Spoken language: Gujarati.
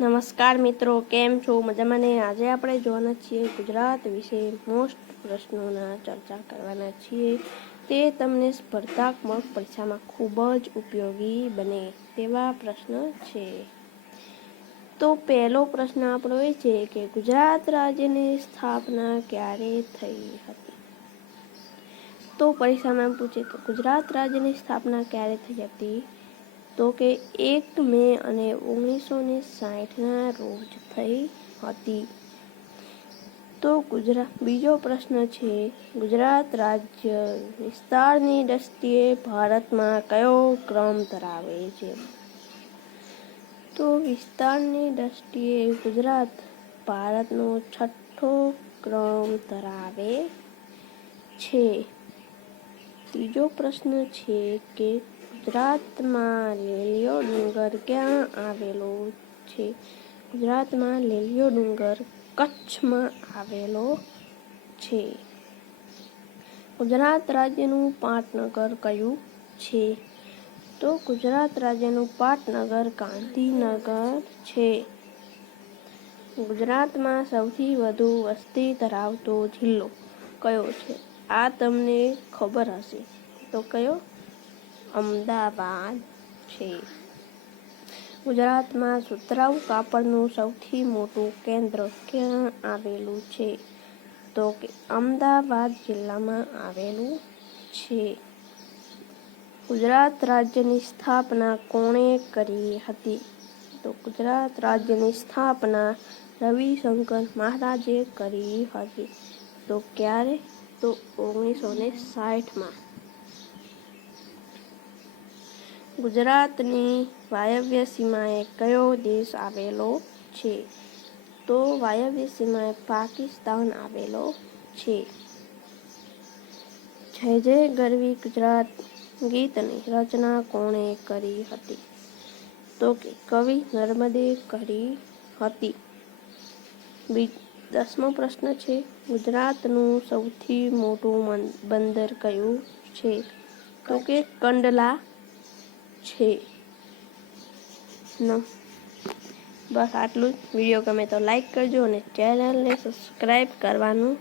નમસ્કાર મિત્રો, કેમ છો? મજામાં ને? આજે આપણે જોવાના છીએ ગુજરાત વિશે મોસ્ટ પ્રશ્નોના ચર્ચા કરવાના છીએ. તે તમને સ્પર્ધાત્મક પરીક્ષામાં ખૂબ જ ઉપયોગી બને તેવા પ્રશ્ન છે. તો પહેલો પ્રશ્ન આપણો એ છે કે ગુજરાત રાજ્યની સ્થાપના ક્યારે થઈ હતી? તો પરીક્ષામાં પૂછે તો ગુજરાત રાજ્યની સ્થાપના ક્યારે થઈ હતી? તો કે એક મે અને ઓગણીસો ને સાઠના રોજ થઈ હતી. તો ગુજરાત બીજો પ્રશ્ન છે, ગુજરાત રાજ્ય વિસ્તારની દ્રષ્ટિએ ભારતમાં કયો ક્રમ ધરાવે છે? તો વિસ્તારની દ્રષ્ટિએ ગુજરાત ભારતનો છઠ્ઠો ક્રમ ધરાવે છે. ત્રીજો પ્રશ્ન છે કે ગુજરાતમાં લીલિયો ડુંગર ક્યાં આવેલો છે? ગુજરાતમાં લીલિયો ડુંગર કચ્છમાં આવેલો છે. ગુજરાત રાજ્યનું પાટનગર કયું છે? તો ગુજરાત રાજ્યનું પાટનગર ગાંધીનગર છે. ગુજરાતમાં સૌથી વધુ વસ્તી ધરાવતો જિલ્લો કયો છે? આ તમને ખબર હશે. તો કયો? અમદાવાદ છે. ગુજરાતમાં સુતરાઉ કાપડનું સૌથી મોટું કેન્દ્ર ક્યાં આવેલું છે? તો કે અમદાવાદ જિલ્લામાં આવેલું છે. ગુજરાત રાજ્યની સ્થાપના કોણે કરી હતી? તો ગુજરાત રાજ્યની સ્થાપના રવિશંકર મહારાજે કરી હતી. તો ક્યારે? તો ઓગણીસો ને સાઠમાં. ગુજરાતની વાયવ્ય સીમાએ કયો દેશ આવેલો છે? તો વાયવ્ય સીમાએ પાકિસ્તાન આવેલો છે. જય જય ગરવી ગુજરાત ગીતની રચના કોણે કરી હતી? તો કે કવિ નર્મદે કરી હતી. દસમો પ્રશ્ન છે, ગુજરાતનું સૌથી મોટું બંદર કયું છે? તો કે કંડલા છે. બસ આટલું જ. વીડિયો ગમે તો લાઈક કરજો અને ચેનલને સબસ્ક્રાઈબ કરવાનું